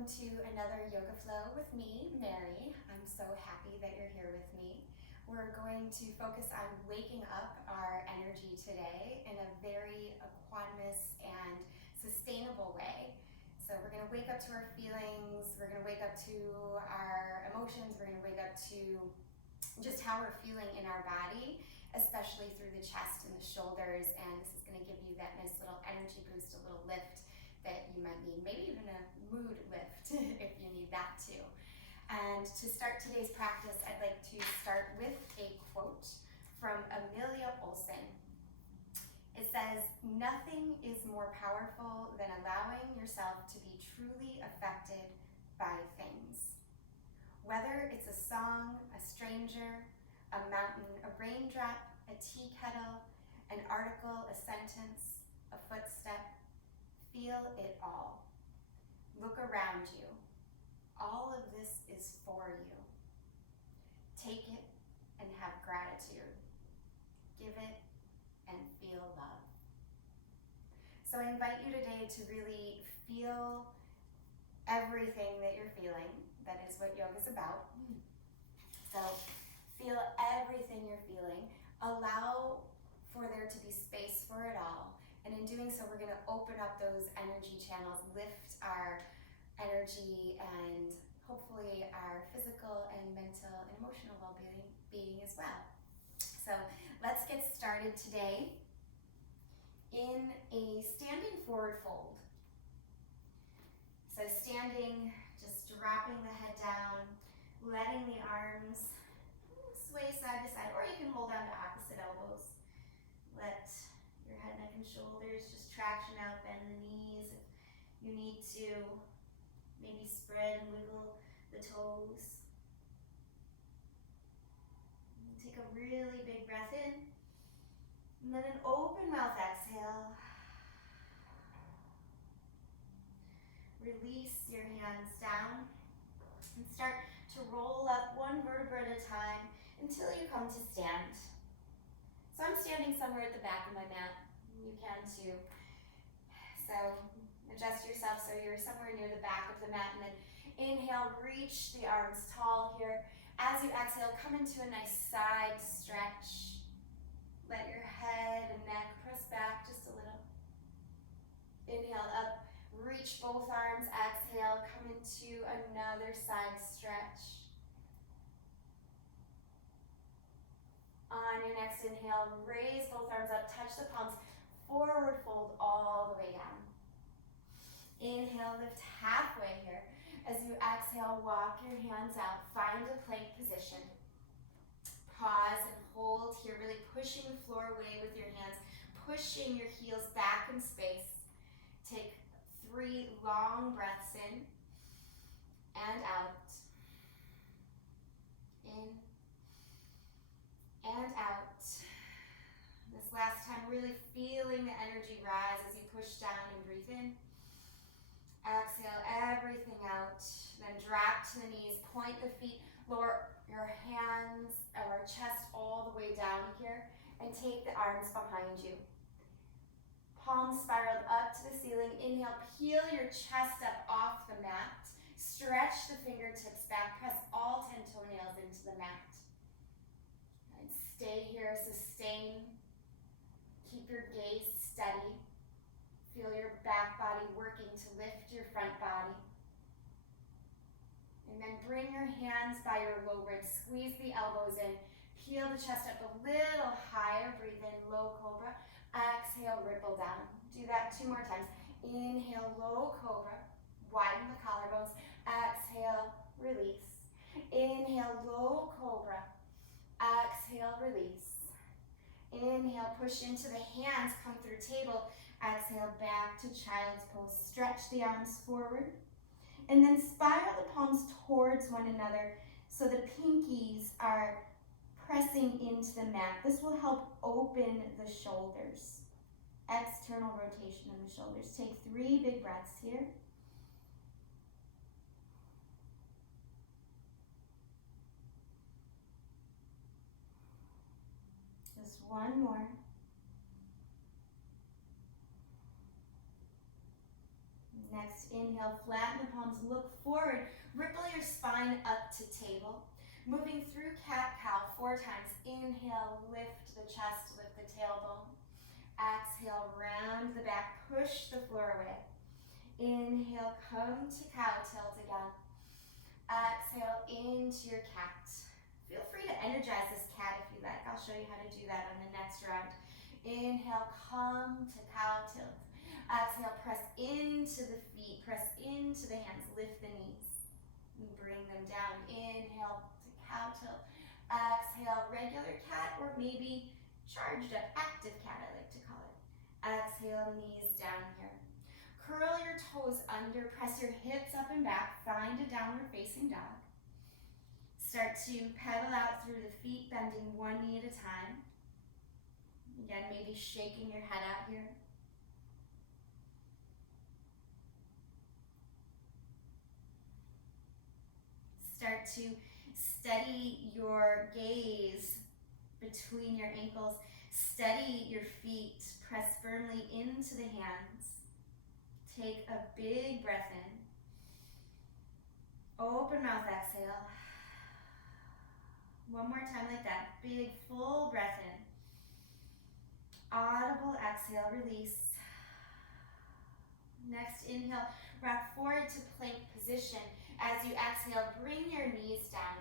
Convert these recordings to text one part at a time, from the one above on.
welcome to another Yoga Flow with me, Mary. I'm so happy that you're here with me. We're going to focus on waking up our energy today in a very equanimous and sustainable way. So we're going to wake up to our feelings, we're going to wake up to our emotions, we're going to wake up to just how we're feeling in our body, especially through the chest and the shoulders, and this is going to give you that nice little energy boost, a little lift that you might need, maybe even a mood lift if you need that too. And to start today's practice, I'd like to start with a quote from Amelia Olson. It says, "Nothing is more powerful than allowing yourself to be truly affected by things. Whether it's a song, a stranger, a mountain, a raindrop, a tea kettle, an article, a sentence, a footstep, feel it all. Look around you. All of this is for you. Take it and have gratitude. Give it and feel love." So I invite you today to really feel everything that you're feeling. That is what yoga is about. So feel everything you're feeling. Allow for there to be space for it all. And in doing so, we're going to open up those energy channels, lift our energy, and hopefully our physical and mental and emotional well-being as well. So let's get started today in a standing forward fold. So standing, just dropping the head down, letting the arms sway side to side, or you can hold on to opposite elbows. Let your head, neck, and shoulders just traction out, bend the knees. If you need to, maybe spread and wiggle the toes. And take a really big breath in, and then an open mouth exhale. Release your hands down and start to roll up one vertebra at a time until you come to stand. So I'm standing somewhere at the back of my mat. You can too. So adjust yourself so you're somewhere near the back of the mat, and then inhale, reach the arms tall here. As you exhale, come into a nice side stretch. Let your head and neck press back just a little. Inhale up, reach both arms. Exhale, come into another side stretch. On your next inhale, raise both arms up, touch the palms, forward fold all the way down. Inhale, lift halfway here. As you exhale, walk your hands out, find a plank position. Pause and hold here, really pushing the floor away with your hands, pushing your heels back in space. Take 3 long breaths in and out. In and out. This last time, really feeling the energy rise as you push down and breathe in. Exhale everything out. Then drop to the knees, point the feet, lower your hands or chest all the way down here, and take the arms behind you. Palms spiraled up to the ceiling. Inhale, peel your chest up off the mat. Stretch the fingertips back. Press all 10 toenails into the mat. Stay here, sustain. Keep your gaze steady. Feel your back body working to lift your front body. And then bring your hands by your low ribs. Squeeze the elbows in. Peel the chest up a little higher. Breathe in, low cobra. Exhale, ripple down. Do that 2 more times. Inhale, low cobra. Widen the collarbones. Exhale, release. Inhale, low cobra. Exhale, release. Inhale, push into the hands, come through table. Exhale, back to child's pose. Stretch the arms forward. And then spiral the palms towards one another so the pinkies are pressing into the mat. This will help open the shoulders. External rotation in the shoulders. Take 3 big breaths here. Just 1 more. Next Inhale, flatten the palms, look forward. Ripple your spine up to table. Moving through cat-cow 4 times. Inhale, lift the chest, lift the tailbone. Exhale, round the back, push the floor away. Inhale, come to cow tilt again. Exhale, into your cat. Feel free to energize this cat if you like. I'll show you how to do that on the next round. Inhale, come to cow tilt. Exhale, press into the feet, press into the hands, lift the knees. And bring them down. Inhale to cow tilt. Exhale, regular cat, or maybe charged up, active cat, I like to call it. Exhale, knees down here. Curl your toes under, press your hips up and back, find a downward facing dog. Start to pedal out through the feet, bending one knee at a time. Again, maybe shaking your head out here. Start to steady your gaze between your ankles. Steady your feet. Press firmly into the hands. Take a big breath in. Open mouth, exhale. One more time like that. Big, full breath in. Audible exhale, release. Next, inhale, rock forward to plank position. As you exhale, bring your knees down.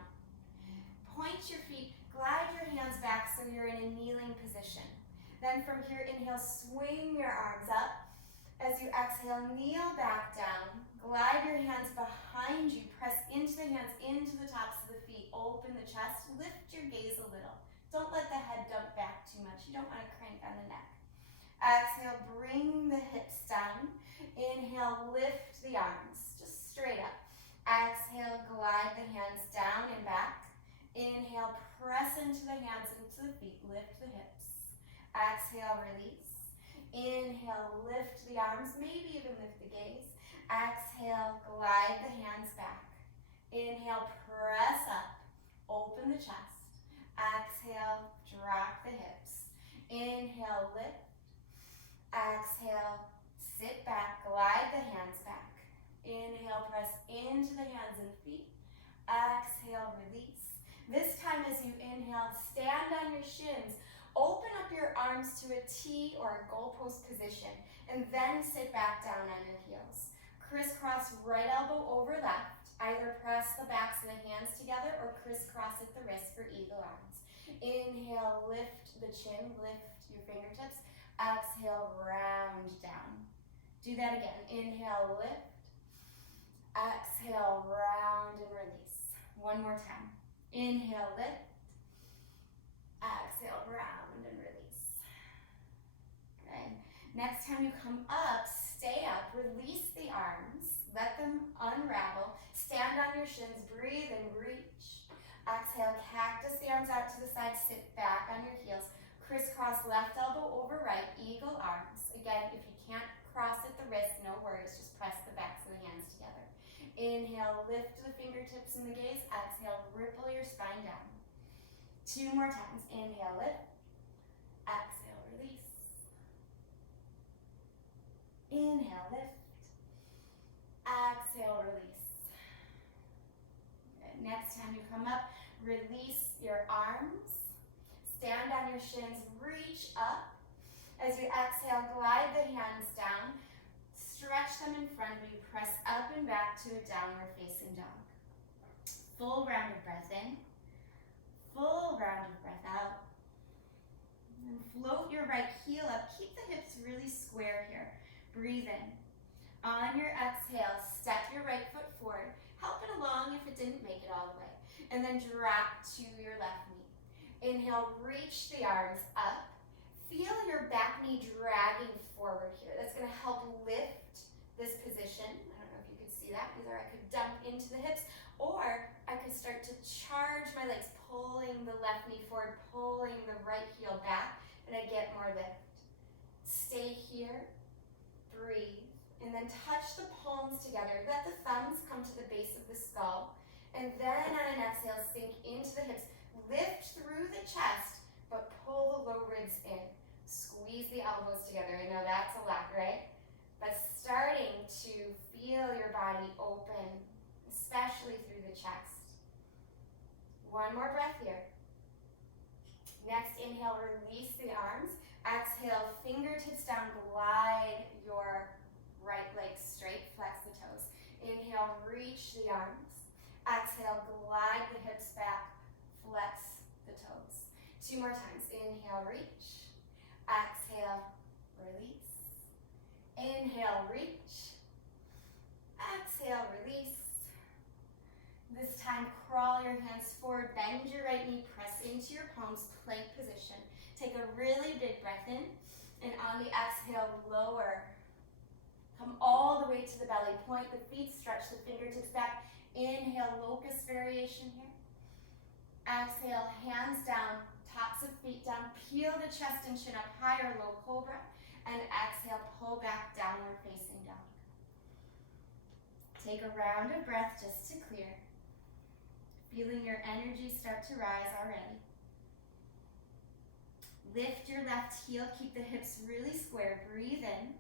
Point your feet, glide your hands back so you're in a kneeling position. Then from here, inhale, swing your arms up. As you exhale, kneel back down. Glide your hands behind you. Press into the hands, into the tops of the feet. Open the chest, lift your gaze a little. Don't let the head dump back too much. You don't want to crank on the neck. Exhale, bring the hips down. Inhale, lift the arms, just straight up. Exhale, glide the hands down and back. Inhale, press into the hands, into the feet, lift the hips. Exhale, release. Inhale, lift the arms, maybe even lift the gaze. Exhale, glide the hands back. Inhale, press up, open the chest. Exhale, drop the hips. Inhale, lift. Exhale, sit back, glide the hands back. Inhale, press into the hands and feet. Exhale, release. This time as you inhale, stand on your shins. Open up your arms to a T or a goalpost position, and then sit back down on your heels. Crisscross right elbow over left. Either press the backs of the hands together or crisscross at the wrist for eagle arms. Inhale, lift the chin, lift your fingertips. Exhale, round down. Do that again. Inhale, lift. Exhale, round and release. One more time. Inhale, lift. Exhale, round and release. Good. Next time you come up, stay up, release the arms, let them unravel, stand on your shins, breathe and reach. Exhale, cactus the arms out to the side, sit back on your heels, crisscross left elbow over right, eagle arms. Again, if you can't cross at the wrist, no worries, just press the backs of the hands together. Inhale, lift the fingertips and the gaze. Exhale, ripple your spine down. 2 more times. Inhale, lift. Exhale, release. Inhale, lift. Exhale, release. Good. Next time you come up, release your arms. Stand on your shins, reach up. As you exhale, glide the hands down. Stretch them in front of you. Press up and back to a downward facing dog. Full round of breath in. Full round of breath out. And float your right heel up. Keep the hips really square here. Breathe in. On your exhale, step your right foot forward. Help it along if it didn't make it all the way. And then drop to your left knee. Inhale, reach the arms up. Feel your back knee dragging forward here. That's going to help lift this position. I don't know if you could see that. Either I could dump into the hips, or I could start to charge my legs, pulling the left knee forward, pulling the right heel back, and I get more lift. Stay here, breathe, and then touch the palms together. Let the thumbs come to the base of the skull, and then on an exhale, sink into the hips. Lift through the chest, but pull the low ribs in. Squeeze the elbows together. I know that's a lot, right? But starting to feel One more breath here. Next, inhale, release the arms. Exhale, fingertips down, glide your right leg straight, flex the toes. Inhale, reach the arms. Exhale, glide the hips back, flex the toes. 2 more times. Inhale, reach. Exhale, release. Inhale, reach. Exhale, release. This time, crawl your hands forward, bend your right knee, press into your palms, plank position. Take a really big breath in, and on the exhale, lower. Come all the way to the belly. Point the feet, stretch the fingertips back. Inhale, locust variation here. Exhale, hands down, tops of feet down. Peel the chest and chin up, higher, low cobra. And exhale, pull back, downward facing dog. Take a round of breath just to clear. Feeling your energy start to rise already. Lift your left heel, keep the hips really square. Breathe in.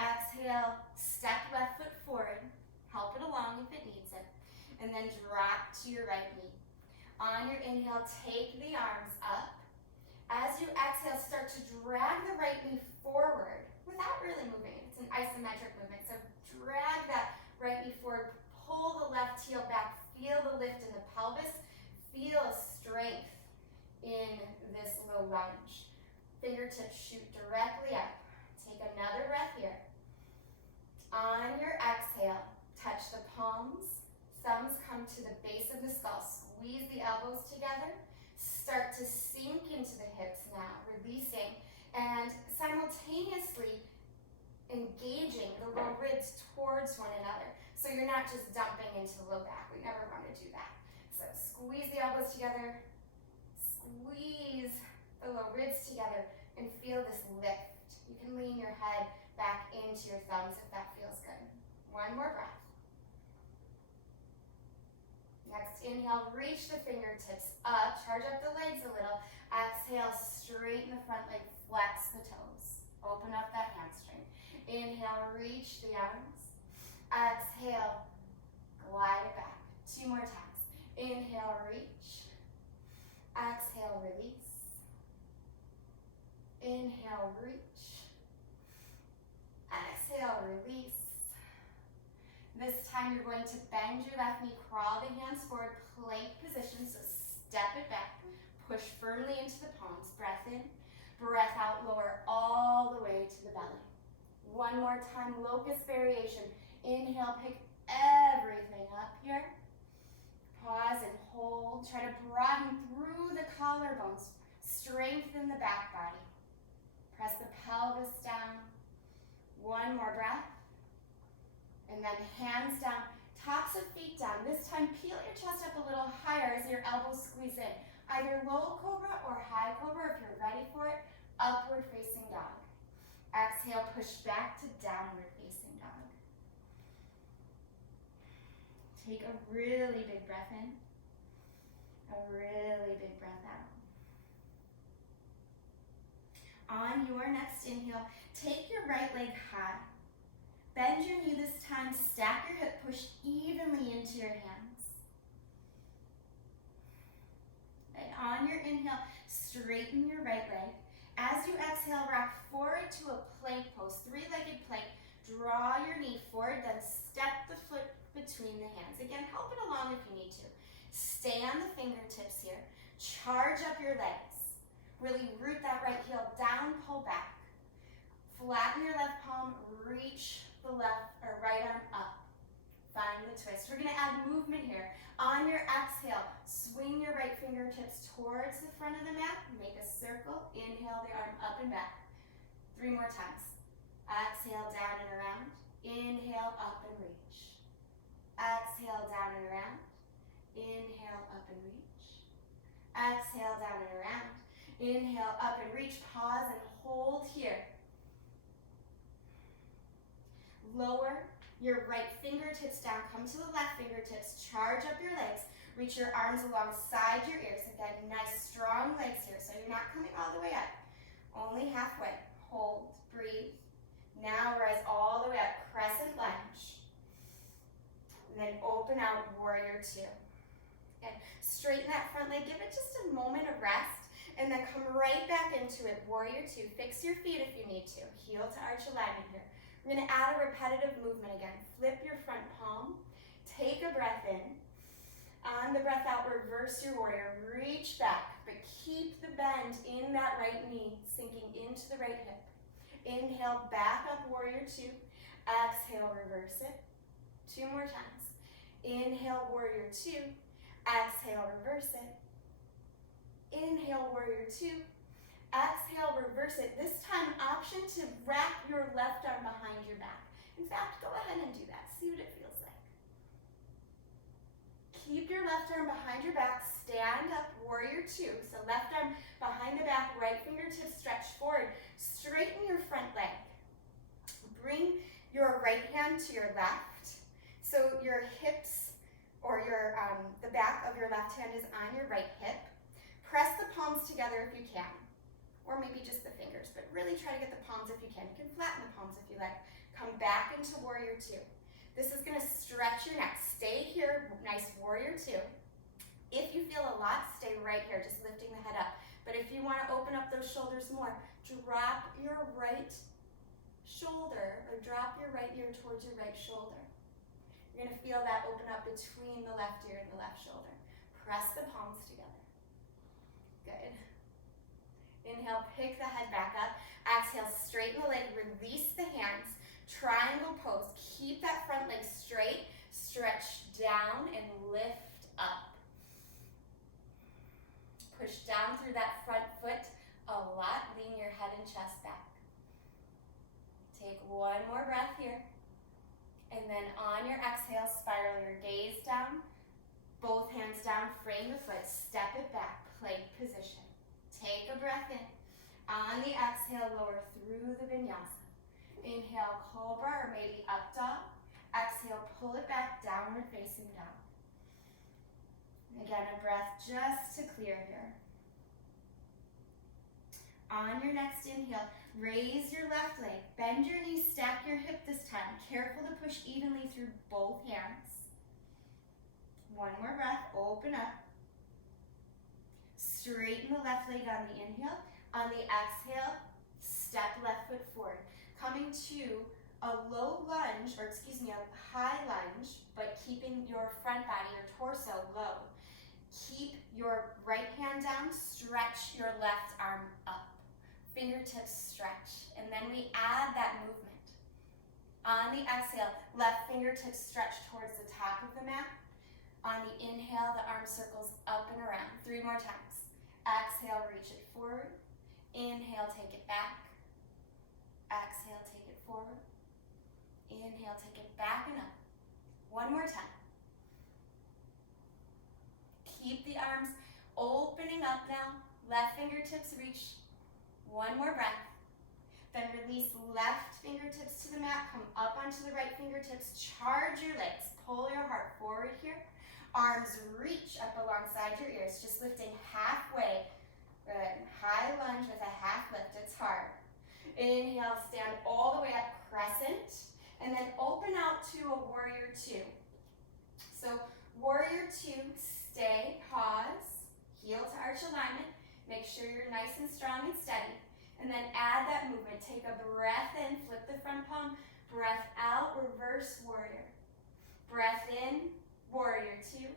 Exhale, step left foot forward. Help it along if it needs it. And then drop to your right knee. On your inhale, take the arms up. As you exhale, start to drag the right knee forward without really moving. It's an isometric movement, so drag that right knee forward. Pull the left heel back. Feel the lift in the pelvis. Feel strength in this low lunge. Fingertips shoot directly up. Take another breath here. On your exhale, touch the palms. Thumbs come to the base of the skull. Squeeze the elbows together. Start to sink into the hips now, releasing and simultaneously engaging the low ribs towards one another. So you're not just dumping into the low back. We never want to do that. So squeeze the elbows together, squeeze the low ribs together, and feel this lift. You can lean your head back into your thumbs if that feels good. One more breath. Next, inhale, reach the fingertips up, charge up the legs a little. Exhale, straighten the front leg, flex the toes. Open up that hamstring. Inhale, reach the arms. Exhale, glide it back. 2 more times. Inhale, reach. Exhale, release. Inhale, reach. Exhale, release. This time you're going to bend your left knee, crawl the hands forward, plank position, so step it back. Push firmly into the palms. Breath in, breath out, lower all the way to the belly. One more time, locust variation. Inhale, pick everything up here. Pause and hold. Try to broaden through the collarbones. Strengthen the back body. Press the pelvis down. One more breath. And then hands down, tops of feet down. This time, peel your chest up a little higher as your elbows squeeze in. Either low cobra or high cobra if you're ready for it. Upward facing dog. Exhale, push back to downward facing dog. Take a really big breath in. A really big breath out. On your next inhale, take your right leg high. Bend your knee this time, stack your hip, push evenly into your hands. And on your inhale, straighten your right leg. As you exhale, rock forward to a plank pose, 3-legged plank. Draw your knee forward, then step the foot between the hands. Again, help it along if you need to. Stay on the fingertips here. Charge up your legs. Really root that right heel down, pull back. Flatten your left palm, reach the left or right arm up. Find the twist. We're gonna add movement here. On your exhale, swing your right fingertips towards the front of the mat. Make a circle. Inhale the arm up and back. 3 more times. Exhale, down and around. Inhale, up and reach. Exhale, down and around. Inhale, up and reach. Exhale, down and around. Inhale, up and reach. Pause and hold here. Lower your right fingertips down. Come to the left fingertips. Charge up your legs. Reach your arms alongside your ears. Again, nice strong legs here. So you're not coming all the way up. Only halfway. Hold. Breathe. Now rise all the way up. Crescent lunge. And then open out, warrior 2. Good. Straighten that front leg, give it just a moment of rest, and then come right back into it. Warrior two. Fix your feet if you need to. Heel to arch alignment here. We're going to add a repetitive movement again. Flip your front palm. Take a breath in. On the breath out, reverse your warrior. Reach back, but keep the bend in that right knee, sinking into the right hip. Inhale, back up, warrior two. Exhale, reverse it. Two more times. Inhale, warrior two. Exhale, reverse it. Inhale, warrior two. Exhale, reverse it. This time, option to wrap your left arm behind your back. In fact, go ahead and do that. See what it feels like. Keep your left arm behind your back. Stand up, warrior two. So left arm behind the back, right fingertips stretch forward. Straighten your front leg. Bring your right hand to your left. So your hips, or your the back of your left hand is on your right hip. Press the palms together if you can, or maybe just the fingers, but really try to get the palms if you can. You can flatten the palms if you like. Come back into warrior two. This is gonna stretch your neck. Stay here, nice warrior two. If you feel a lot, stay right here, just lifting the head up. But if you wanna open up those shoulders more, drop your right shoulder, or drop your right ear towards your right shoulder. You're gonna feel that open up between the left ear and the left shoulder. Press the palms together. Good. Inhale, pick the head back up. Exhale, straighten the leg, release the hands. Triangle pose. Keep that front leg straight. Stretch down and lift up. Push down through that front foot a lot. Lean your head and chest back. Take one more breath here. And then on your exhale, spiral your gaze down. Both hands down, frame the foot, step it back, plank position. Take a breath in. On the exhale, lower through the vinyasa. Inhale, cobra, or maybe up dog. Exhale, pull it back, downward facing dog. Again, a breath just to clear here. On your next inhale, raise your left leg, bend your knees, stack your hip this time. Careful to push evenly through both hands. One more breath, open up. Straighten the left leg on the inhale. On the exhale, step left foot forward. Coming to a low lunge, or excuse me, a high lunge, but keeping your front body, your torso low. Keep your right hand down, stretch your left arm up. Fingertips stretch, and then we add that movement. On the exhale, left fingertips stretch towards the top of the mat. On the inhale, the arm circles up and around. 3 more times. Exhale, reach it forward. Inhale, take it back. Exhale, take it forward. Inhale, take it back and up. 1 more time. Keep the arms opening up now. Left fingertips reach. 1 more breath. Then release left fingertips to the mat. Come up onto the right fingertips. Charge your legs. Pull your heart forward here. Arms reach up alongside your ears. Just lifting halfway. Good. High lunge with a half lift. It's hard. Inhale, stand all the way up, crescent. And then open out to a warrior two. So warrior two, stay, pause, heel to arch alignment. Make sure you're nice and strong and steady. And then add that movement. Take a breath in, flip the front palm. Breath out, reverse warrior. Breath in, warrior two.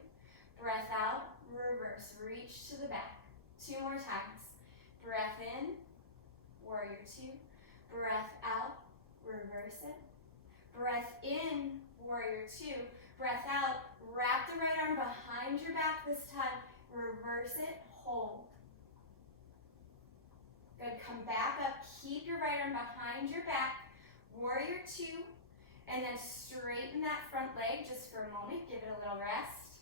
Breath out, reverse, reach to the back. 2 more times. Breath in, warrior two. Breath out, reverse it. Breath in, warrior two. Breath out, wrap the right arm behind your back this time. Reverse it, hold. Good, come back up. Keep your right arm behind your back. Warrior two. And then straighten that front leg just for a moment. Give it a little rest.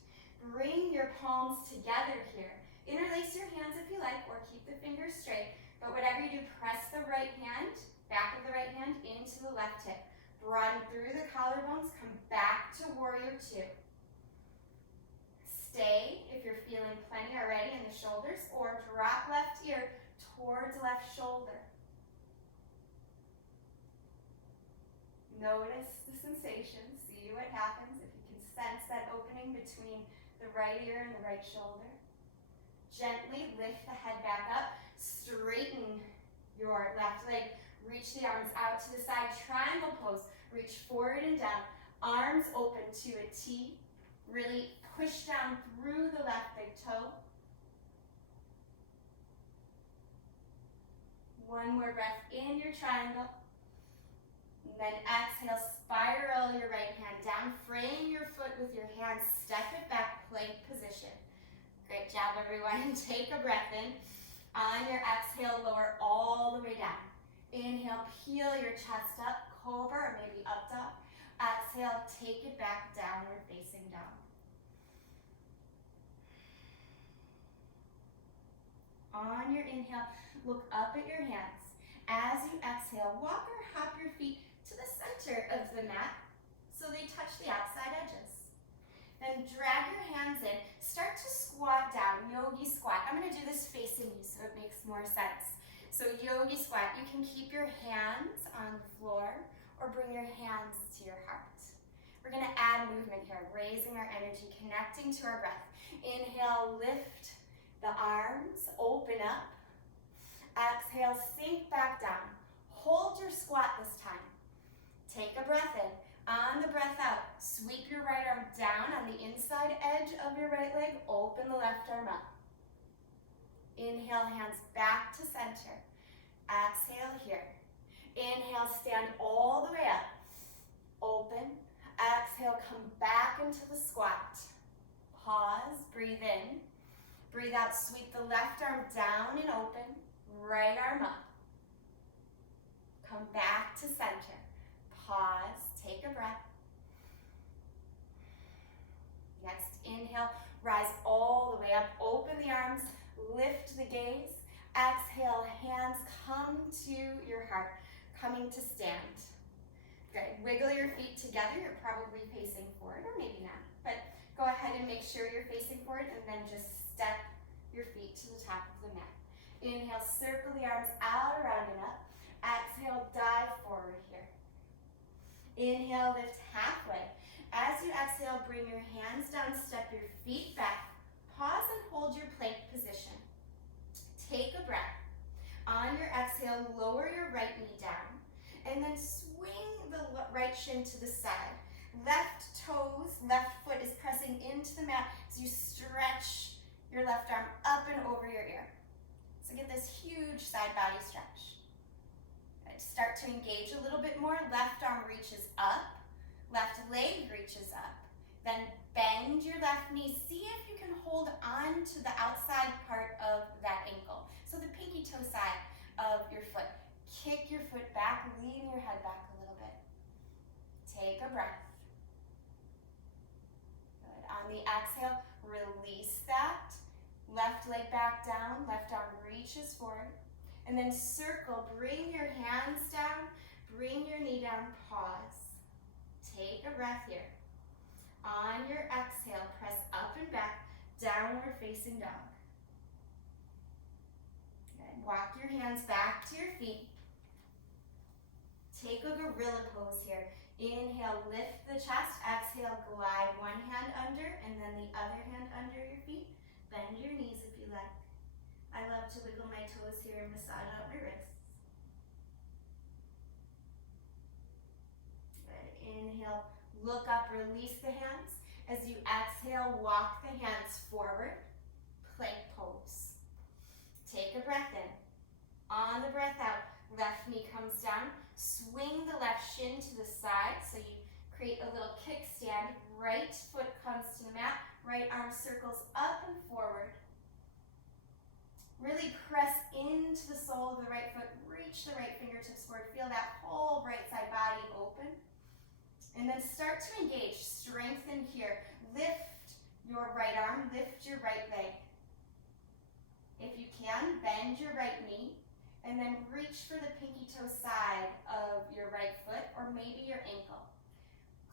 Bring your palms together here. Interlace your hands if you like, or keep the fingers straight. But whatever you do, press the right hand, back of the right hand, into the left hip. Broaden through the collarbones, come back to warrior two. Stay if you're feeling plenty already in the shoulders, or drop left ear towards left shoulder. Notice the sensation, see what happens. If you can sense that opening between the right ear and the right shoulder. Gently lift the head back up. Straighten your left leg. Reach the arms out to the side. Triangle pose. Reach forward and down. Arms open to a T. Really push down through the left big toe. One more breath in your triangle. And then exhale, spiral your right hand down. Frame your foot with your hands. Step it back, plank position. Great job, everyone. Take a breath in. On your exhale, lower all the way down. Inhale, peel your chest up, cobra or maybe up dog. Exhale, take it back, downward facing dog. On your inhale, look up at your hands. As you exhale, walk or hop your feet to the center of the mat so they touch the outside edges. Then drag your hands in. Start to squat down, yogi squat. I'm going to do this facing you so it makes more sense. So yogi squat, you can keep your hands on the floor or bring your hands to your heart. We're going to add movement here, raising our energy, connecting to our breath. Inhale, lift the arms, open up. Exhale, sink back down. Hold your squat this time. Take a breath in. On the breath out, sweep your right arm down on the inside edge of your right leg. Open the left arm up. Inhale, hands back to center. Exhale here. Inhale, stand all the way up. Open. Exhale, come back into the squat. Pause, breathe in. Breathe out, sweep the left arm down and open. Right arm up. Come back to center. Pause, take a breath. Next, inhale, rise all the way up. Open the arms, lift the gaze. Exhale, hands come to your heart, coming to stand. Good, wiggle your feet together. You're probably facing forward, or maybe not. But go ahead and make sure you're facing forward and then just step your feet to the top of the mat. Inhale, circle the arms out, around and up. Exhale, dive forward here. Inhale, lift halfway. As you exhale, bring your hands down, step your feet back. Pause and hold your plank position. Take a breath. On your exhale, lower your right knee down. And then swing the right shin to the side. Left toes, left foot is pressing into the mat as you stretch your left arm up and over your ear. So get this huge side body stretch. Good. Start to engage a little bit more. Left arm reaches up. Left leg reaches up. Then bend your left knee. See if you can hold on to the outside part of that ankle. So the pinky toe side of your foot. Kick your foot back, lean your head back a little bit. Take a breath. Good. On the exhale, release that. Left leg back down, left arm reaches forward. And then circle, bring your hands down, bring your knee down, pause. Take a breath here. On your exhale, press up and back, downward facing dog. Good. Walk your hands back to your feet. Take a gorilla pose here. Inhale, lift the chest. Exhale, glide one hand under and then the other hand under your feet. Bend your knees if you like. I love to wiggle my toes here and massage out my wrists. Good. Inhale, look up, release the hands. As you exhale, walk the hands forward. Plank pose. Take a breath in. On the breath out, left knee comes down. Swing the left shin to the side so you create a little kickstand. Right foot comes to the mat. Right arm circles up and forward. Really press into the sole of the right foot. Reach the right fingertips forward. Feel that whole right side body open. And then start to engage. Strengthen here. Lift your right arm. Lift your right leg. If you can, bend your right knee. And then reach for the pinky toe side of your right foot or maybe your ankle.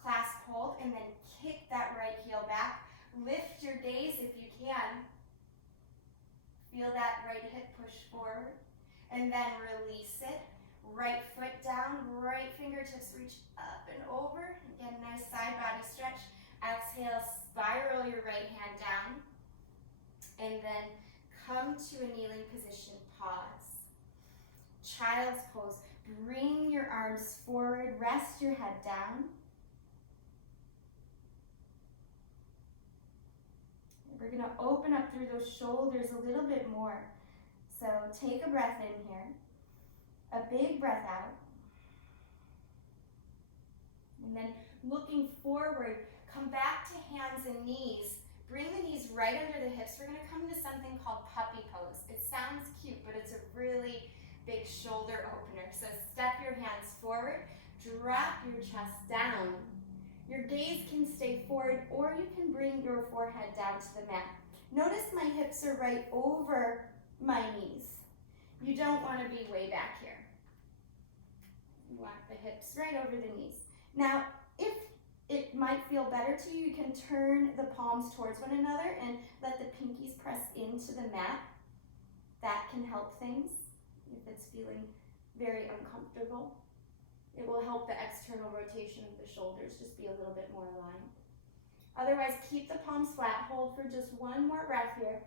Clasp hold and then kick that right heel back. Lift your gaze if you can. Feel that right hip push forward. And then release it. Right foot down, right fingertips reach up and over. Again, nice side body stretch. Exhale, spiral. spiral your right hand down, and then come to a kneeling position, pause. Child's pose, bring your arms forward, rest your head down. We're gonna open up through those shoulders a little bit more. So take a breath in here, a big breath out. And then looking forward, come back to hands and knees. Bring the knees right under the hips. We're gonna come into something called puppy pose. It sounds cute, but it's a really big shoulder opener. So step your hands forward, drop your chest down. Your gaze can stay forward, or you can bring your forehead down to the mat. Notice my hips are right over my knees. You don't want to be way back here. You want the hips right over the knees. Now, if it might feel better to you, you can turn the palms towards one another and let the pinkies press into the mat. That can help things if it's feeling very uncomfortable. It will help the external rotation of the shoulders just be a little bit more aligned. Otherwise, keep the palms flat. Hold for just one more breath here.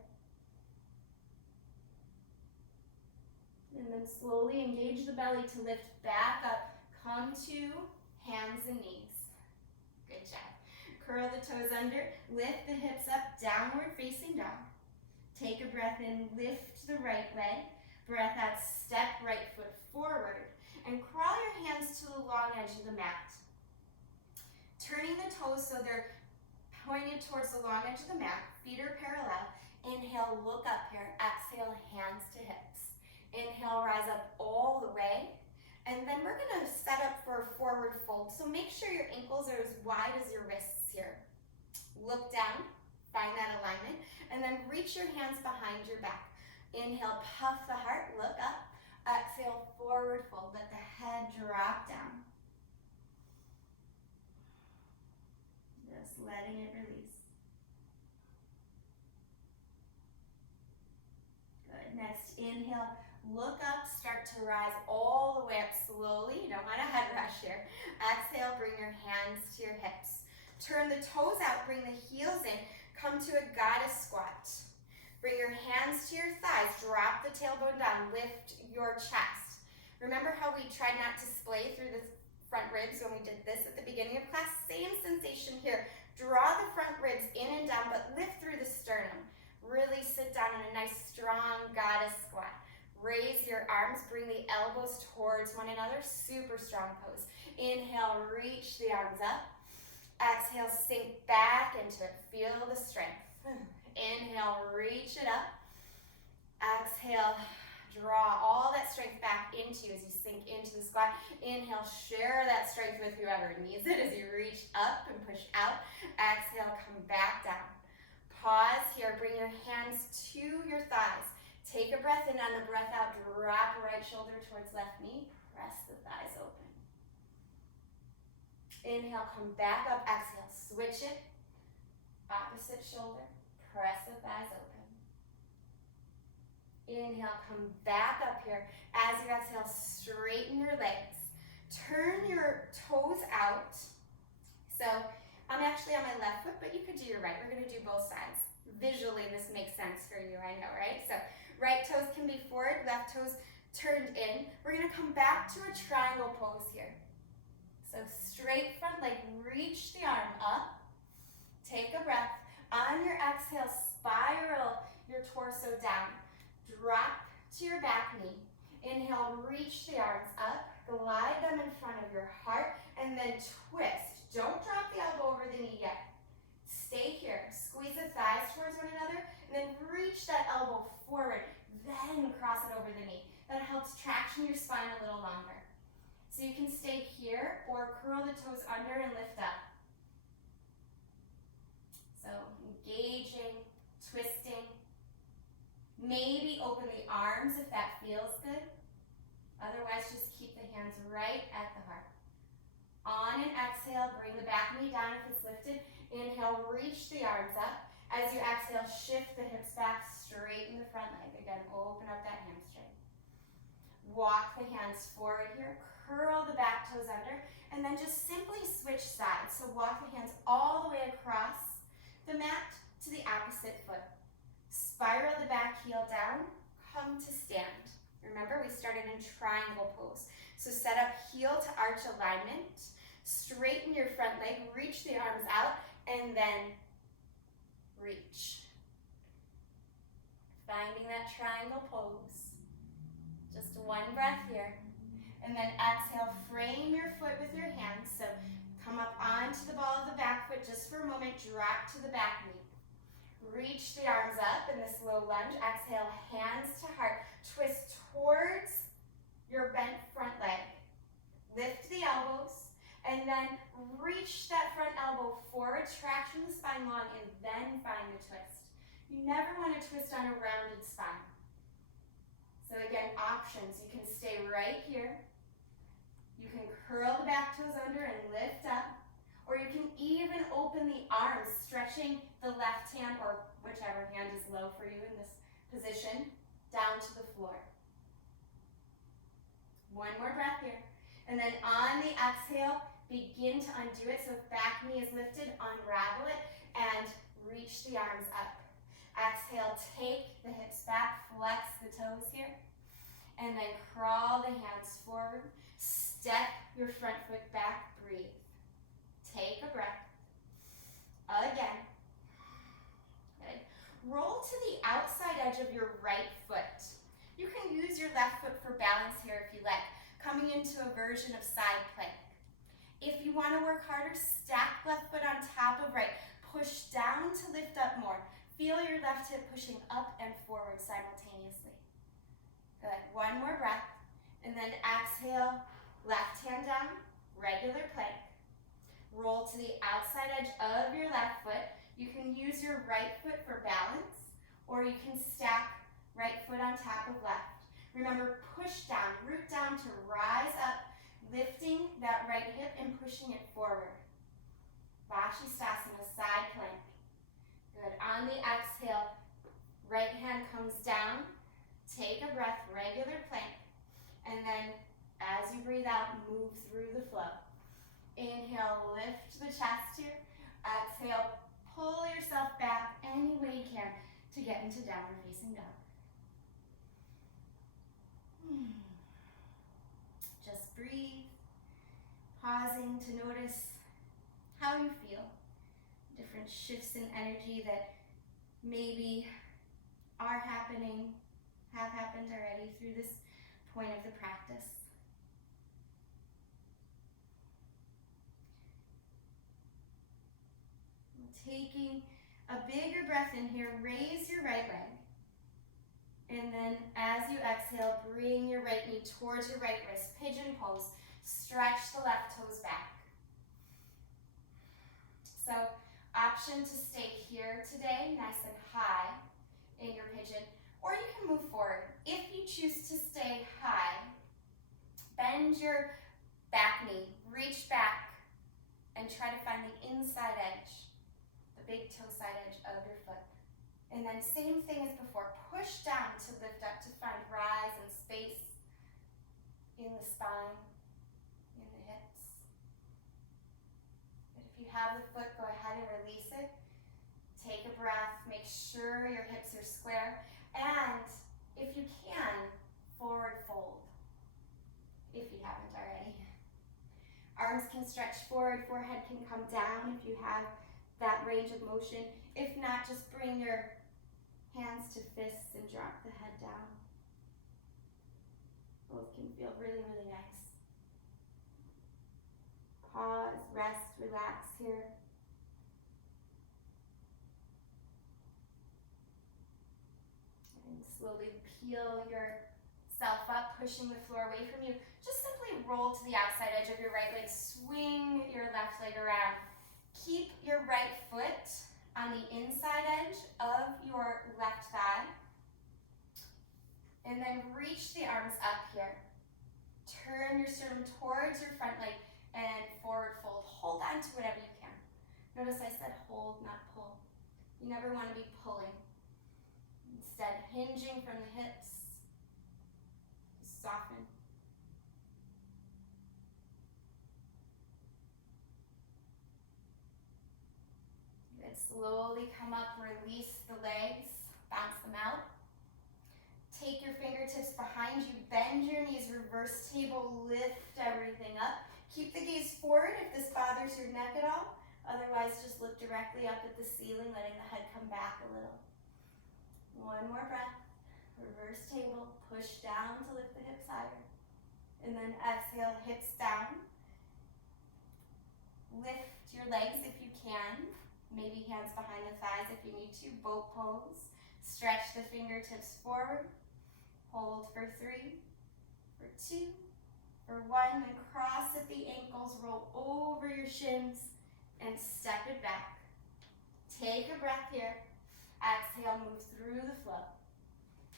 And then slowly engage the belly to lift back up. Come to hands and knees. Good job. Curl the toes under, lift the hips up, downward facing dog. Take a breath in, lift the right leg. Breath out, step right foot forward. And crawl your hands to the long edge of the mat. Turning the toes so they're pointed towards the long edge of the mat. Feet are parallel. Inhale, look up here. Exhale, hands to hips. Inhale, rise up all the way. And then we're gonna set up for a forward fold. So make sure your ankles are as wide as your wrists here. Look down, find that alignment, and then reach your hands behind your back. Inhale, puff the heart, look up. Exhale, forward fold, let the head drop down. Just letting it release. Good, next inhale, look up, start to rise all the way up slowly. You don't want a head rush here. Exhale, bring your hands to your hips. Turn the toes out, bring the heels in, come to a goddess squat. Bring your hands to your thighs, drop the tailbone down, lift your chest. Remember how we tried not to splay through the front ribs when we did this at the beginning of class? Same sensation here. Draw the front ribs in and down, but lift through the sternum. Really sit down in a nice strong goddess squat. Raise your arms, bring the elbows towards one another, super strong pose. Inhale, reach the arms up. Exhale, sink back into it, feel the strength. Inhale, reach it up. Exhale, draw all that strength back into you as you sink into the squat. Inhale, share that strength with whoever needs it as you reach up and push out. Exhale, come back down. Pause here, bring your hands to your thighs. Take a breath in, on the breath out, drop right shoulder towards left knee. Press the thighs open. Inhale, come back up. Exhale, switch it. Opposite shoulder. Press the thighs open. Inhale, come back up here. As you exhale, straighten your legs. Turn your toes out. So I'm actually on my left foot, but you could do your right. We're gonna do both sides. Visually, this makes sense for you, I know, right? So right toes can be forward, left toes turned in. We're gonna come back to a triangle pose here. So straight front leg, reach the arm up. Take a breath. On your exhale, spiral your torso down. Drop to your back knee. Inhale, reach the arms up. Glide them in front of your heart and then twist. Don't drop the elbow over the knee yet. Stay here. Squeeze the thighs towards one another and then reach that elbow forward. Then cross it over the knee. That helps traction your spine a little longer. So you can stay here or curl the toes under and lift up. So engaging, twisting. Maybe open the arms if that feels good. Otherwise, just keep the hands right at the heart. On an exhale, bring the back knee down if it's lifted. Inhale, reach the arms up. As you exhale, shift the hips back, straighten the front leg. Again, open up that hamstring. Walk the hands forward here. Curl the back toes under. And then just simply switch sides. So walk the hands all the way across. the mat to the opposite foot. Spiral the back heel down, come to stand. Remember, we started in triangle pose. So set up heel to arch alignment, straighten your front leg, reach the arms out, and then reach. Finding that triangle pose. Just one breath here. And then exhale, frame your foot with your hands. So come up onto the ball of the back foot just for a moment, drop to the back knee. Reach the arms up in this low lunge. Exhale, hands to heart. Twist towards your bent front leg. Lift the elbows and then reach that front elbow forward, traction the spine long, and then find the twist. You never want to twist on a rounded spine. So again, options. You can stay right here. You can curl the back toes under and lift up. Or you can even open the arms, stretching the left hand, or whichever hand is low for you in this position, down to the floor. One more breath here. And then on the exhale, begin to undo it. So if back knee is lifted, unravel it and reach the arms up. Exhale, take the hips back, flex the toes here. And then crawl the hands forward. Step your front foot back, breathe. Take a breath. Again. Good. Roll to the outside edge of your right foot. You can use your left foot for balance here if you like, coming into a version of side plank. If you want to work harder, stack left foot on top of right. Push down to lift up more. Feel your left hip pushing up and forward simultaneously. Good. One more breath. And then exhale, left hand down, regular plank. Roll to the outside edge of your left foot. You can use your right foot for balance, or you can stack right foot on top of left. Remember, push down, root down to rise up, lifting that right hip and pushing it forward. Vashisthasana, side plank. Good. On the exhale, right hand comes down. Take a breath, regular plank. And then as you breathe out, move through the flow. Inhale, lift the chest here. Exhale, pull yourself back any way you can to get into downward facing dog. Just breathe, pausing to notice how you feel. Different shifts in energy that maybe are happening, have happened already through this point of the practice. Taking a bigger breath in here, raise your right leg. And then as you exhale, bring your right knee towards your right wrist, pigeon pose. Stretch the left toes back. So, option to stay here today, nice and high in your pigeon, or you can move forward. If you choose to stay high, bend your back knee, reach back, and try to find the inside edge, the big toe side edge of your foot. And then same thing as before, push down to lift up to find rise and space in the spine, in the hips. But if you have the foot, go ahead and release it. Take a breath, make sure your hips are square, and if you can, forward fold, if you haven't already. Arms can stretch forward, forehead can come down if you have that range of motion. If not, just bring your hands to fists and drop the head down. Both can feel really, really nice. Pause, rest, relax here. And slowly peel yourself up, pushing the floor away from you. Just simply roll to the outside edge of your right leg. Swing your left leg around. Keep your right foot on the inside edge of your left thigh. And then reach the arms up here. Turn your sternum towards your front leg and forward fold. Hold on to whatever you can. Notice I said hold, not pull. You never want to be pulling. Instead, hinging from the hips. Soften. Good. And slowly come up, release the legs, bounce them out. Take your fingertips behind you, bend your knees, reverse table, lift everything up. Keep the gaze forward if this bothers your neck at all. Otherwise, just look directly up at the ceiling, letting the head come back a little. One more breath. Reverse table, push down to lift the hips higher. And then exhale, hips down. Lift your legs if you can. Maybe hands behind the thighs if you need to. Boat pose. Stretch the fingertips forward. Hold for 3, for 2, for 1, and cross at the ankles, roll over your shins, and step it back. Take a breath here. Exhale, move through the flow.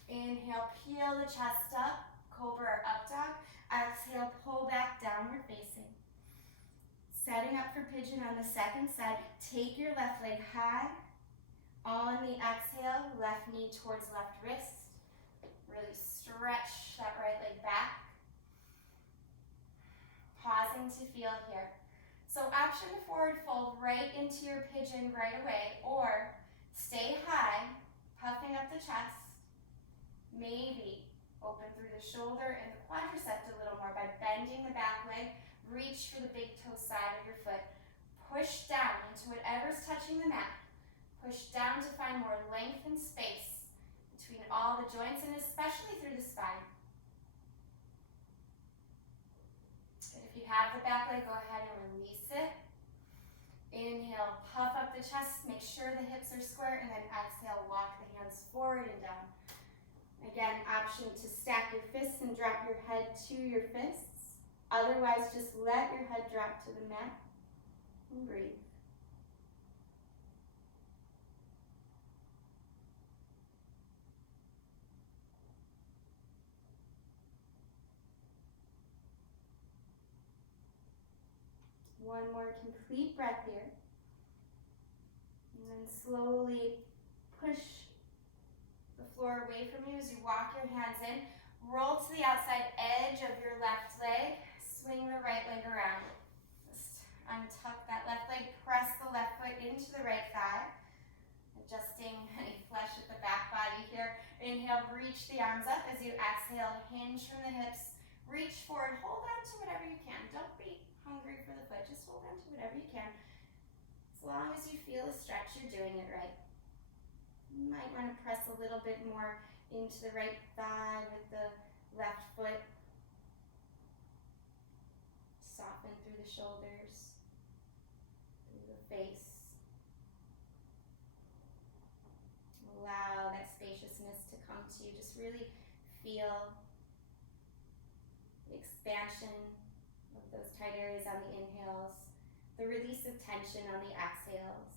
Inhale, peel the chest up, cobra or up dog. Exhale, pull back, downward facing. Setting up for pigeon on the second side. Take your left leg high. On the exhale, left knee towards left wrist. Really stretch that right leg back. Pausing to feel here. So option to forward fold right into your pigeon right away, or stay high, puffing up the chest. Maybe open through the shoulder and the quadricep a little more by bending the back leg. Reach for the big toe side of your foot. Push down into whatever's touching the mat. Push down to find more length and space between all the joints, and especially through the spine. And if you have the back leg, go ahead and release it. Inhale, puff up the chest, make sure the hips are square, and then exhale, walk the hands forward and down. Again, option to stack your fists and drop your head to your fists. Otherwise, just let your head drop to the mat and breathe. One more complete breath here. And then slowly push the floor away from you as you walk your hands in. Roll to the outside edge of your left leg. Swing the right leg around. Just untuck that left leg. Press the left foot into the right thigh. Adjusting any flesh at the back body here. Inhale, reach the arms up. As you exhale, hinge from the hips. Reach forward. Hold on to whatever you can. Don't be hungry for the foot, just hold on to whatever you can. As long as you feel a stretch, you're doing it right. You might want to press a little bit more into the right thigh with the left foot. Soften through the shoulders, through the face. Allow that spaciousness to come to you. Just really feel the expansion of those tight areas on the inhales, the release of tension on the exhales.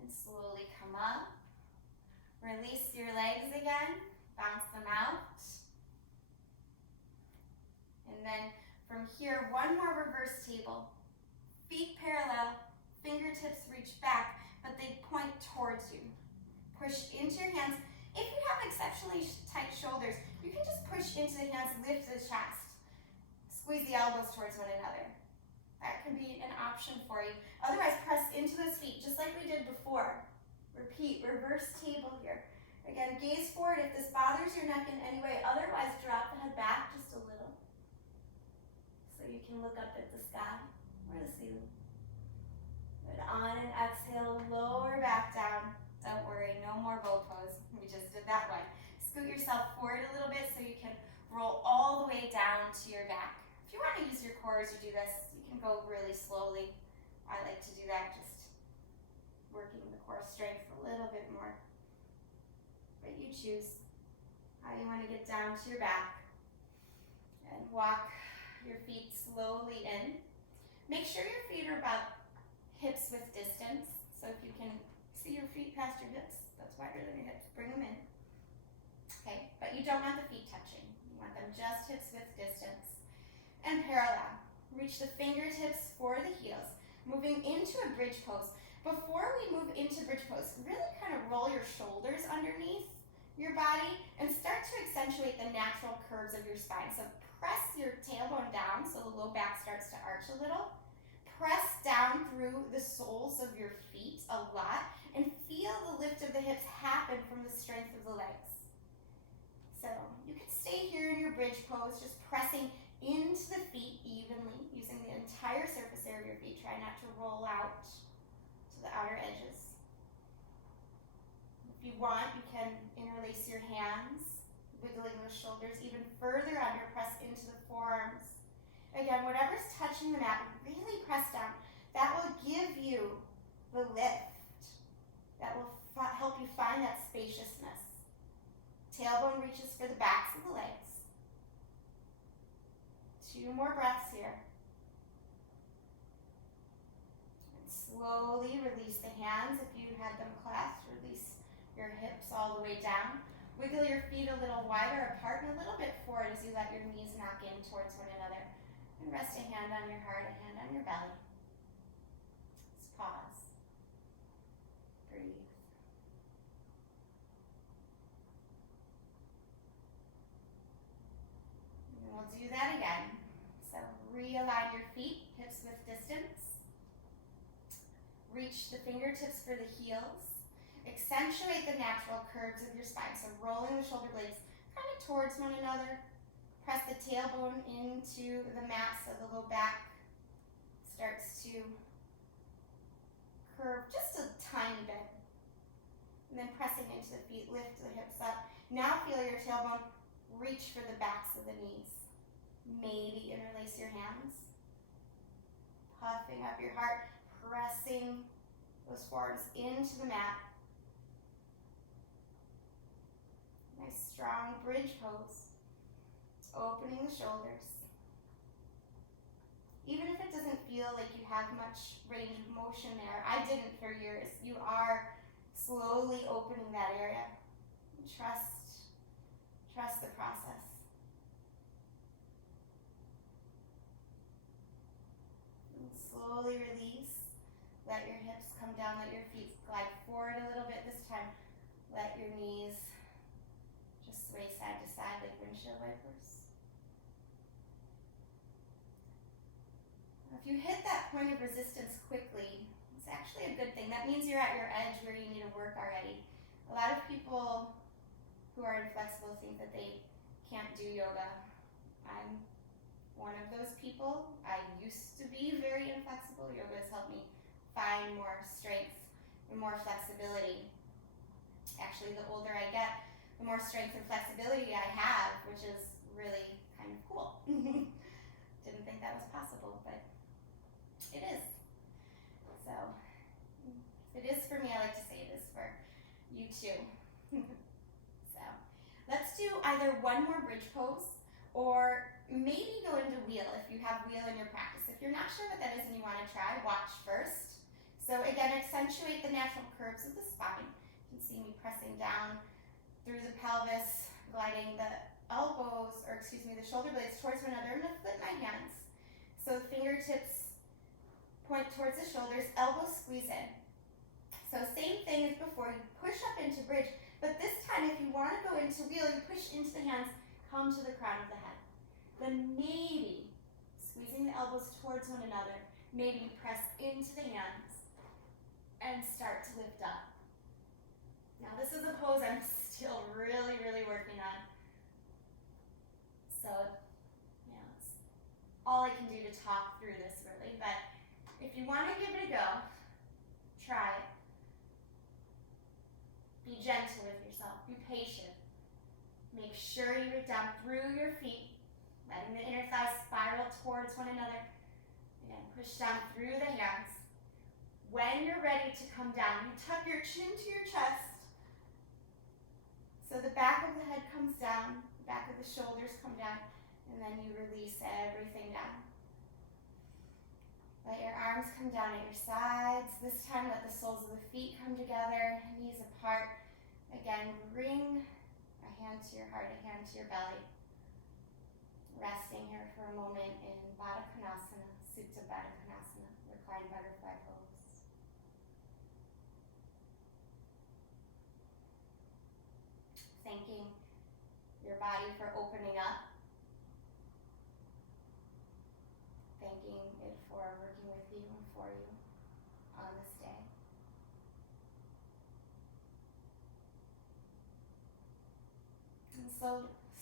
And slowly come up. Release your legs again, bounce them out. And then from here, one more reverse table. Feet parallel, fingertips reach back, but they point towards you. Push into your hands. If you have exceptionally tight shoulders, you can just push into the hands, lift the chest. Squeeze the elbows towards one another. That can be an option for you. Otherwise, press into those feet, just like we did before. Repeat, reverse table here. Again, gaze forward if this bothers your neck in any way. Otherwise, drop the head back just a little. So you can look up at the sky or the ceiling. Good. On an exhale, lower back down. Don't worry, no more bow pose. We just did that one. Scoot yourself forward a little bit so you can roll all the way down to your back. If you want to use your core as you do this, you can go really slowly. I like to do that, just working the core strength a little bit more. But you choose how you want to get down to your back. And walk your feet slowly in. Make sure your feet are about hips width distance. So if you can see your feet past your hips, that's wider than your hips. Bring them in. Okay, but you don't want the feet touching. You want them just hips width distance. And parallel. Reach the fingertips for the heels. Moving into a bridge pose. Before we move into bridge pose, really kind of roll your shoulders underneath your body and start to accentuate the natural curves of your spine. So press your tailbone down so the low back starts to arch a little. press down through the soles of your feet a lot and feel the lift of the hips happen from the strength of the legs. So you can stay here in your bridge pose, just pressing into the feet evenly, using the entire surface area of your feet. Try not to roll out to the outer edges. If you want, you can interlace your hands, wiggling those shoulders even further under, press into the forearms. Again, whatever's touching the mat, really press down. That will give you the lift. That will help you find that spaciousness. Tailbone reaches for the backs of the legs. 2 more breaths here. And slowly release the hands. If you had them clasped, release your hips all the way down. Wiggle your feet a little wider apart and a little bit forward as you let your knees knock in towards one another. And rest a hand on your heart, a hand on your belly. Just pause. Breathe. And we'll do that again. So realign your feet, hips width distance. Reach the fingertips for the heels. Accentuate the natural curves of your spine. So rolling the shoulder blades kind of towards one another. Press the tailbone into the mat so the low back starts to curve just a tiny bit. And then pressing into the feet, lift the hips up. Now feel your tailbone reach for the backs of the knees. Maybe interlace your hands. Puffing up your heart, pressing those forearms into the mat. Nice strong bridge pose. Opening the shoulders. Even if it doesn't feel like you have much range of motion there, I didn't for years, you are slowly opening that area. Trust the process. And slowly release. Let your hips come down, let your feet glide forward a little bit this time. Let your knees just sway side to side like windshield wipers. If you hit that point of resistance quickly, it's actually a good thing. That means you're at your edge where you need to work already. A lot of people who are inflexible think that they can't do yoga. I'm one of those people. I used to be very inflexible. Yoga has helped me find more strength and more flexibility. Actually, the older I get, the more strength and flexibility I have, which is really kind of cool. Didn't think that was possible, but it is. So, if it is for me, I like to say it is for you too. So, let's do either one more bridge pose or maybe go into wheel if you have wheel in your practice. If you're not sure what that is and you want to try, watch first. So again, accentuate the natural curves of the spine. You can see me pressing down through the pelvis, gliding the the shoulder blades towards one another. I'm going to flip my hands. So the fingertips point towards the shoulders, elbows squeeze in. So same thing as before, you push up into bridge, but this time if you want to go into wheel, you push into the hands, come to the crown of the head. Then maybe squeezing the elbows towards one another, maybe press into the hands and start to lift up. Now this is a pose I'm still really working on. So, it's all I can do to talk through this really, but if you want to give it a go, try it. Be gentle with yourself, be patient. Make sure you root down through your feet, letting the inner thighs spiral towards one another. Again, push down through the hands. When you're ready to come down, you tuck your chin to your chest. So the back of the head comes down, the back of the shoulders come down, and then you release everything down. Let your arms come down at your sides. This time let the soles of the feet come together, knees apart. Again, bring a hand to your heart, a hand to your belly. Resting here for a moment in Baddha Konasana, Supta Baddha Konasana, reclined butterfly pose. Thanking your body for opening up. Thanking it for working with you. So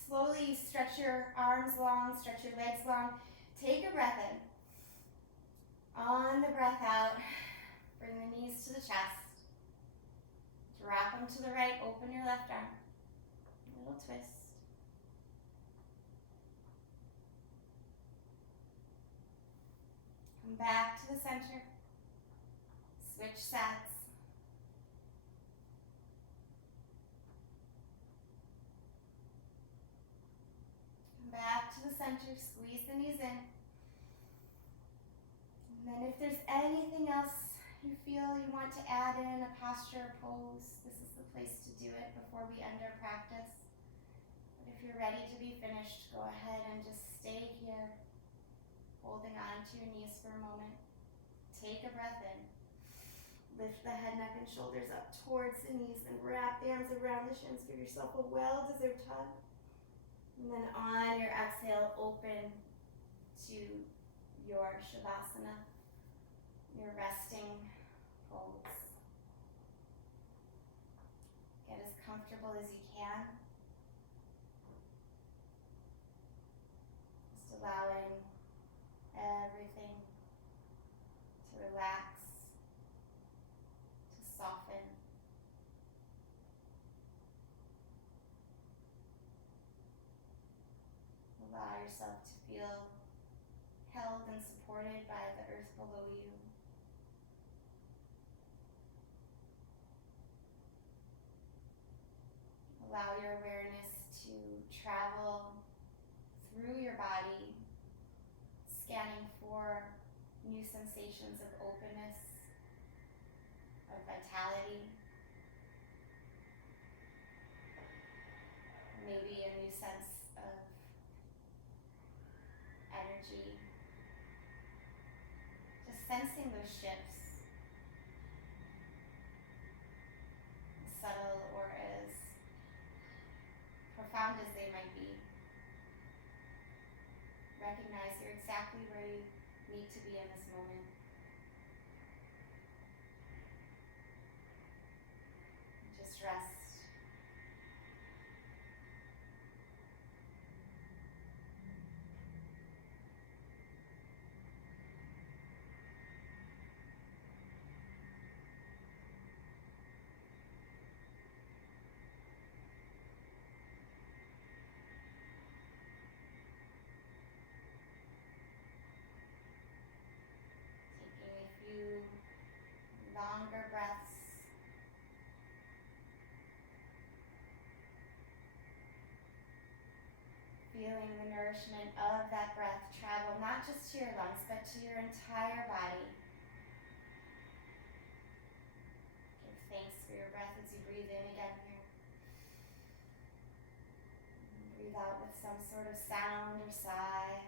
slowly stretch your arms long, stretch your legs long. Take a breath in. On the breath out, bring the knees to the chest. Drop them to the right, open your left arm. A little twist. Come back to the center. Switch sides. Come back to the center, squeeze the knees in. And then if there's anything else you feel you want to add in, a posture, pose, this is the place to do it before we end our practice. But if you're ready to be finished, go ahead and just stay here, holding on to your knees for a moment. Take a breath in. Lift the head, neck, and shoulders up towards the knees and wrap the arms around the shins. Give yourself a well-deserved hug. And then on your exhale, open to your Shavasana, your resting pose. Get as comfortable as you can. Just allowing everything to relax, to soften. Allow yourself to feel held and supported by the earth below you. Allow your awareness to travel through your body, scanning for new sensations of openness, of vitality, maybe a new sense of energy. Just sensing those shifts, as subtle or as profound as they might be. Recognize you're exactly where you need to be in this moment. Just rest. Taking a few longer breaths. Feeling the nourishment of that breath travel not just to your lungs, but to your entire body. Give thanks for your breath as you breathe in again here. And breathe out with some sort of sound or sigh.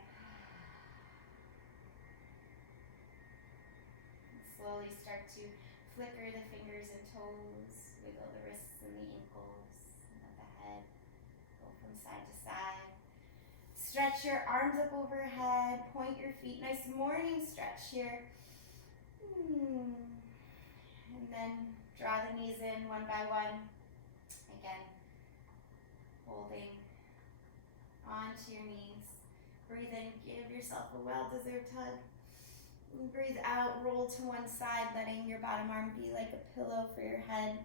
And slowly start to flicker the fingers and toes, wiggle the wrists and the ankles, and let the head go from side to side. Stretch your arms up overhead, point your feet, nice morning stretch here. And then draw the knees in one by one. Again, holding onto your knees. Breathe in, give yourself a well-deserved hug. And breathe out, roll to one side, letting your bottom arm be like a pillow for your head.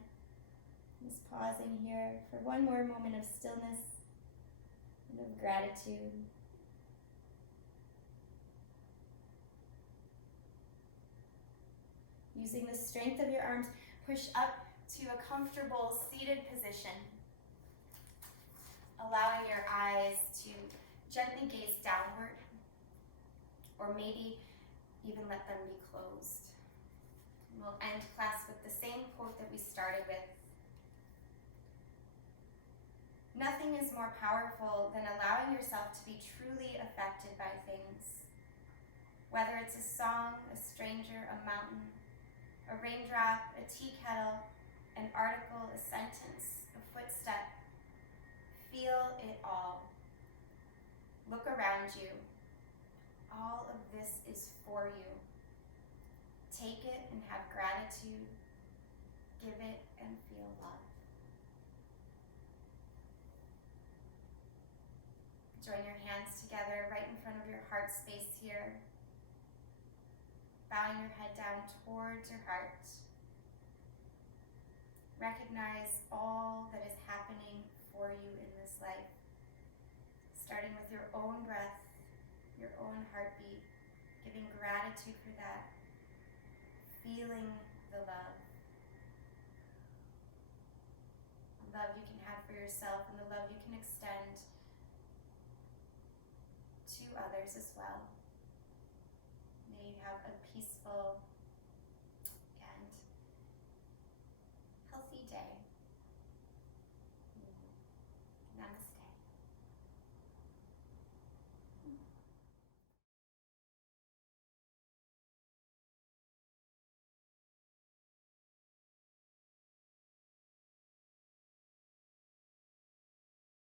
Just pausing here for one more moment of stillness and of gratitude. Using the strength of your arms, push up to a comfortable seated position. Allowing your eyes to gently gaze downward, or maybe even let them be closed. And we'll end class with the same quote that we started with. Nothing is more powerful than allowing yourself to be truly affected by things. Whether it's a song, a stranger, a mountain, a raindrop, a tea kettle, an article, a sentence, a footstep. Feel it all. Look around you. All of this is for you. Take it and have gratitude. Give it and feel love. Join your hands together right in front of your heart space here. Bowing your head down towards your heart. Recognize all that is happening for you in this life, starting with your own breath, your own heartbeat, giving gratitude for that, feeling the love you can have for yourself and the love you can extend to others as well. May you have a peaceful